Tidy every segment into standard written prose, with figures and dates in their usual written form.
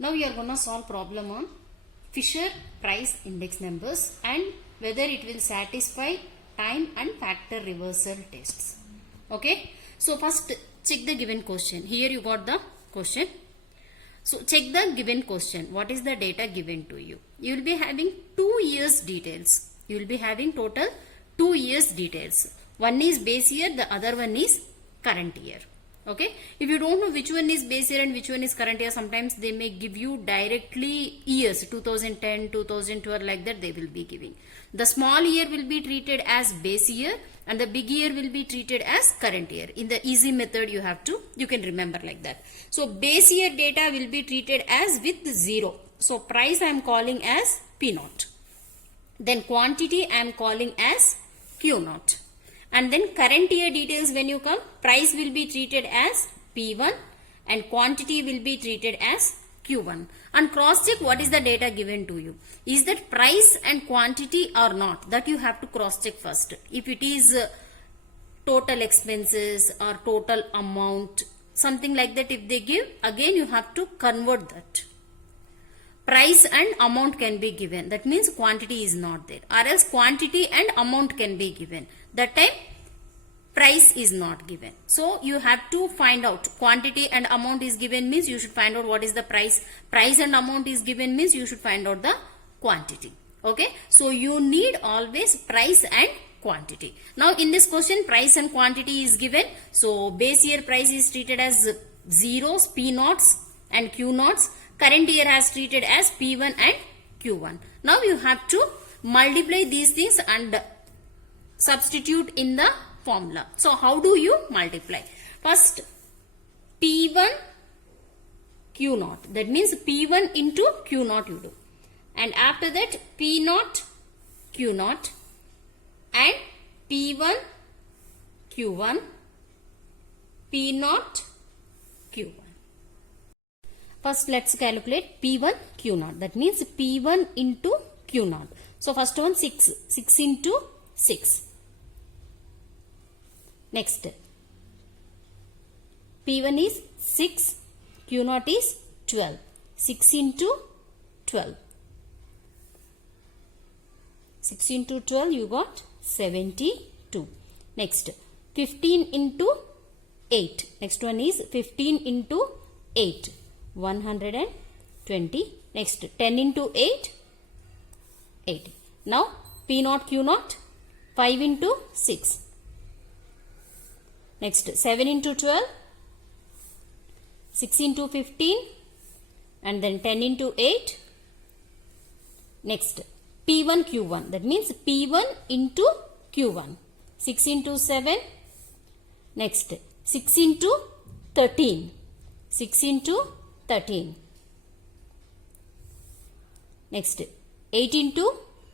Now you are gonna solve problem on Fisher price index numbers and whether it will satisfy time and factor reversal tests. Okay. So first check the given question. Here you got the question. So check the given question. What is the data given to you? You will be having 2 years details. You will be having total 2 years details. One is base year, the other one is current year. Okay. If you don't know which one is base year and which one is current year, sometimes they may give you directly years, 2010, 2012, like that they will be giving. The small year will be treated as base year and the big year will be treated as current year. In the easy method you can remember like that. So base year data will be treated as with 0. So price I am calling as P0. Then quantity I am calling as Q0. And then current year details, when you come, price will be treated as P1 and quantity will be treated as Q1. And cross check what is the data given to you. Is that price and quantity or not? That you have to cross check first. If it is total expenses or total amount, something like that if they give, again you have to convert that. Price and amount can be given. That means quantity is not there. Or else quantity and amount can be given. That time price is not given. So you have to find out. Quantity and amount is given means you should find out what is the price. Price and amount is given means you should find out the quantity. Okay. So you need always price and quantity. Now in this question price and quantity is given. So base year price is treated as zeros, P naughts and Q naughts. Current year has treated as P1 and Q1. Now you have to multiply these things and substitute in the formula. So how do you multiply? First P1 Q0. That means P1 into Q0 you do. And after that P0 Q0 and P1 Q1 P0 Q1. First let's calculate P1 Q0. That means P1 into Q0. So first one 6. 6 into 6. Next P1 is 6. Q0 is 12. 6 into 12. 6 into 12 you got 72. Next 15 into 8. Next one is 15 into 8. 120. Next 10 into 8. 80. Now P0 Q0. 5 into 6. Next 7 into 12. 6 into 15. And then 10 into 8. Next P1 Q1. That means P1 into Q1. 6 into 7. Next 6 into 13. 6 into 13. Next 8 into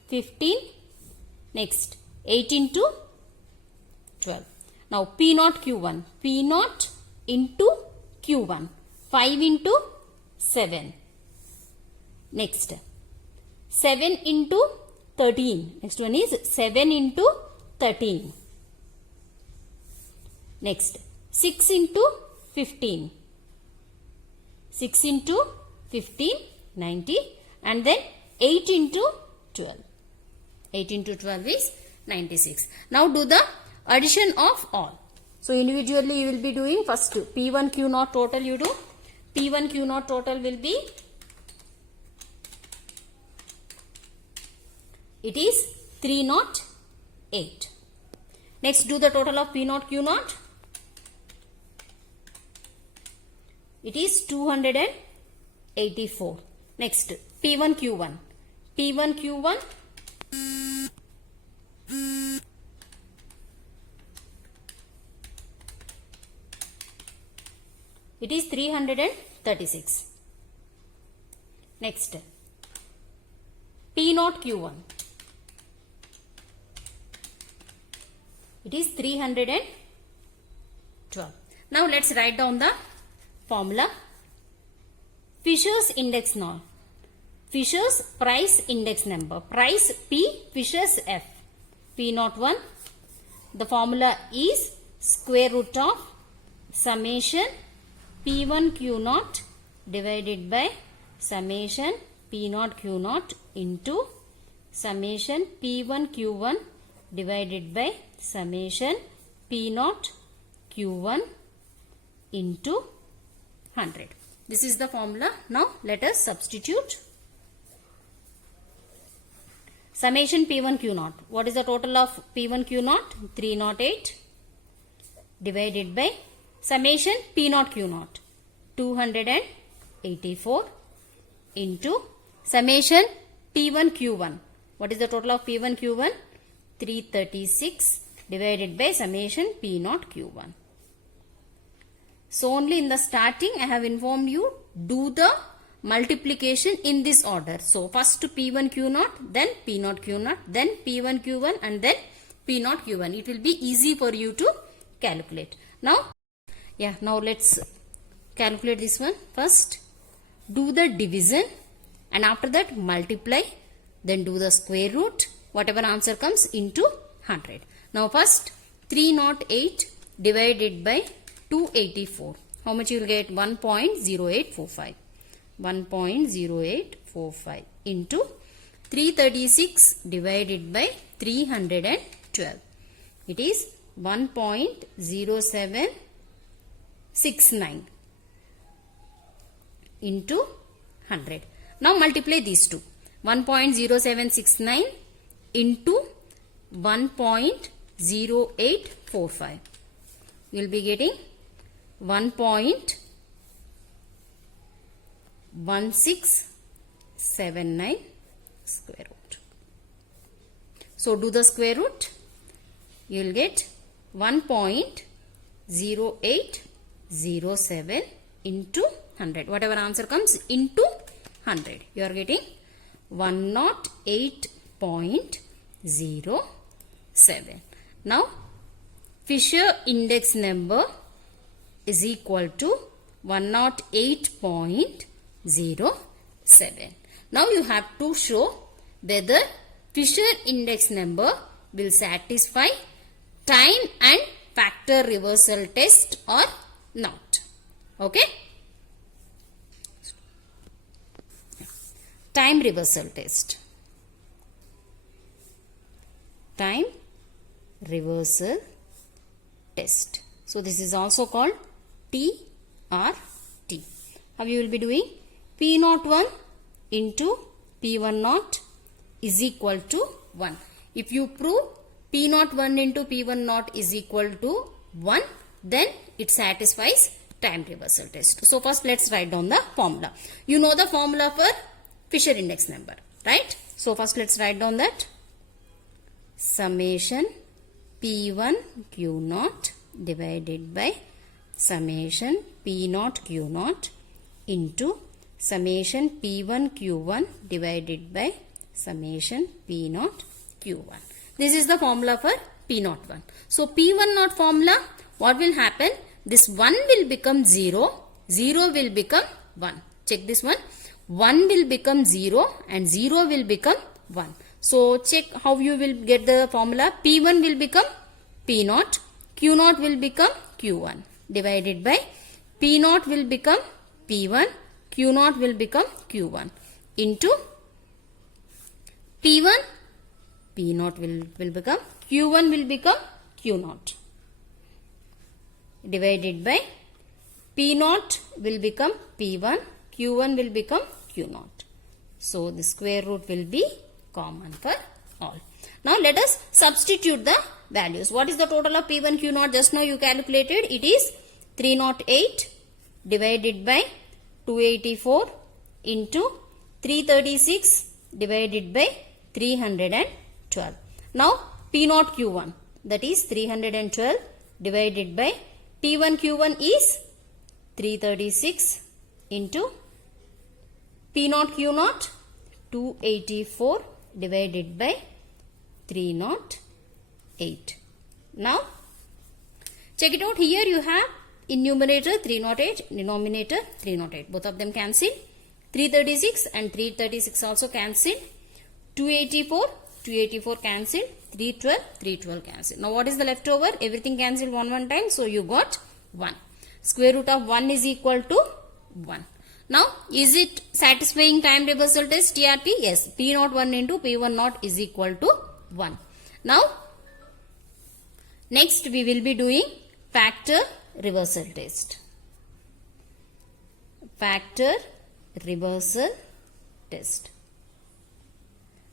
15. Next 8 into 12. Now P0 Q1. P0 into Q1. 5 into 7. Next 7 into 13. Next one is 7 into 13. Next 6 into 15. 6 into 15, 90. And then 8 into 12. 8 into 12 is 96. Now do the addition of all. So individually you will be doing first P1 Q0 total you do. P1 Q0 total will be, it is 308. Next do the total of P0 Q0. It is 284. Next P1 Q1. P1 Q1. It is 336. Next P0 Q1. It is 312. Now let's write down the formula. Fisher's index norm. Fisher's price index number. Price P, Fisher's F. P01. The formula is square root of summation P1 Q0 divided by summation P naught Q naught into summation P1 Q1 divided by summation P naught Q1 into 100. This is the formula. Now let us substitute. Summation P1 Q naught. What is the total of P1 Q naught? 308 divided by summation P naught Q naught. 284 into summation P1 Q1. What is the total of P1 Q1? 336 divided by summation P naught Q1. So only in the starting I have informed you, do the multiplication in this order. So first P1 Q naught, then P naught Q naught, then P1 Q1 and then P naught Q1. It will be easy for you to calculate. Now let's calculate this one. First do the division and after that multiply, then do the square root, whatever answer comes into 100. Now first 308 divided by 284. How much you will get? 1.0845. 1.0845 into 336 divided by 312. It is 1.0769 into 100. Now multiply these two. 1.0769 into 1.0845. You will be getting 1.1679 square root. So do the square root. You will get 1.0807 into 100. Whatever answer comes into 100. You are getting 108.07. Now Fisher index number is equal to 108.07. Now you have to show whether Fisher index number will satisfy time and factor reversal test or not. Okay? Time reversal test. Time reversal test. So this is also called TRT. How you will be doing? P01 into P10 is equal to 1. If you prove P01 into P10 is equal to 1, then it satisfies time reversal test. So first let's write down the formula. You know the formula for Fisher index number, right? So first let's write down that. Summation P1 Q0 divided by summation P0 Q0 into summation P1 Q1 divided by summation P0 Q1. This is the formula for P01. So P10 formula, what will happen? This 1 will become 0, 0 will become 1. Check this one. 1 will become 0 and 0 will become 1. So check how you will get the formula. P1 will become P0, Q0 will become Q1 divided by P0 will become P1, Q0 will become Q1 into P1, P0 will become Q1 will become Q0 divided by P0 will become P1, Q1 will become Q0. So the square root will be common for all. Now let us substitute the values. What is the total of P1 Q0? Just now you calculated. It is 308 divided by 284 into 336 divided by 312. Now P0 Q1, that is 312 divided by P1 Q1 is 336 into P0 Q0 284 divided by 308. Now check it out. Here you have in numerator 308, denominator 308. Both of them cancel. 336 and 336 also cancel. 284 cancel. 312 cancel. Now what is the leftover? Everything cancel one time. So you got 1. Square root of 1 is equal to 1. Now, is it satisfying time reversal test TRT? Yes. P01 into P10 is equal to 1. Now, next we will be doing factor reversal test. Factor reversal test.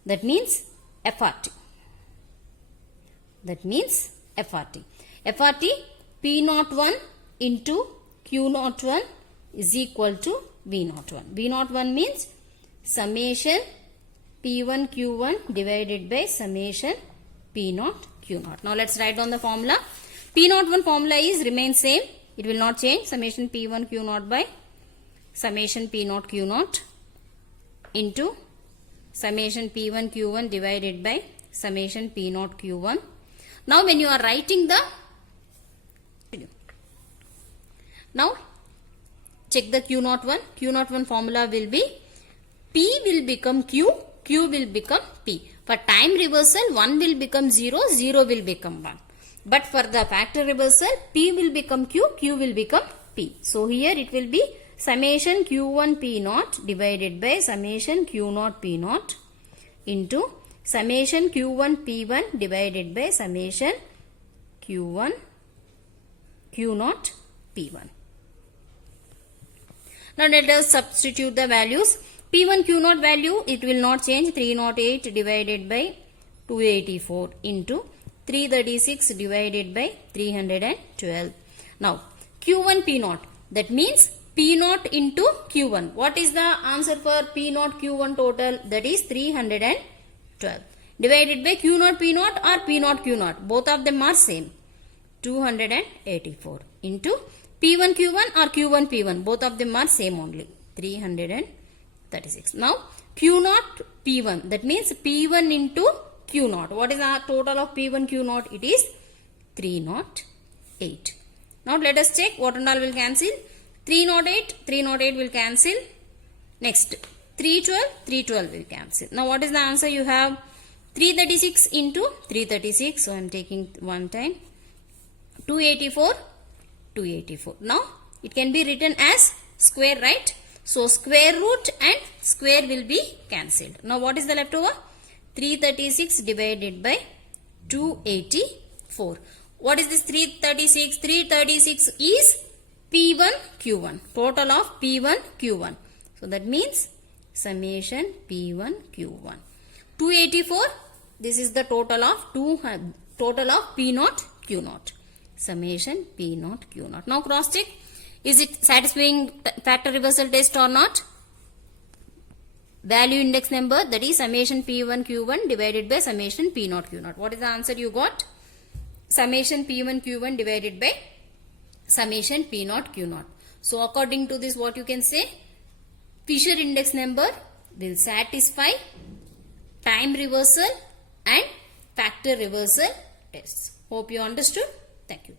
That means FRT. That means FRT. FRT P01 into Q01 is equal to V01. V01 means summation P1 Q1 divided by summation P0 Q0. Now let's write down the formula. P01 formula is remain same. It will not change. Summation P1 Q0 by summation P0 Q0 into summation P1 Q1 divided by summation P0 Q1. Now when you are writing the, now check the Q01. Q01 formula will be P will become Q, Q will become P. For time reversal, 1 will become 0, 0 will become 1. But for the factor reversal, P will become Q, Q will become P. So here it will be summation Q1 P0 divided by summation Q0 P0 into summation Q1 P1 divided by summation Q1 Q0 P1. Now let us substitute the values. P1 Q0 value, it will not change. 308 divided by 284 into 336 divided by 312. Now Q1 P0, that means P0 into Q1. What is the answer for P0 Q1 total? That is 312. Divided by Q0 P0 or P0 Q0. Both of them are same. 284 into P1 Q1 or Q1 P1. Both of them are same only. 336. Now Q0 P1. That means P1 into Q0. What is our total of P1 Q0? It is 308. Now let us check what and all will cancel. 308 will cancel. Next 312 will cancel. Now what is the answer you have? 336 into 336. So I am taking one time. 284. Now it can be written as square, right? So square root and square will be cancelled. Now what is the leftover? 336 divided by 284. What is this 336? 336 is P1 Q1. Total of P1 Q1. So that means summation P1 Q1. 284. This is the total of P0 Q0. Summation P0 Q0. Now cross check. Is it satisfying factor reversal test or not? Value index number, that is summation P1 Q1 divided by summation P0 Q0. What is the answer you got? Summation P1 Q1 divided by summation P0 Q0. So according to this, what you can say? Fisher index number will satisfy time reversal and factor reversal tests. Hope you understood. Thank you.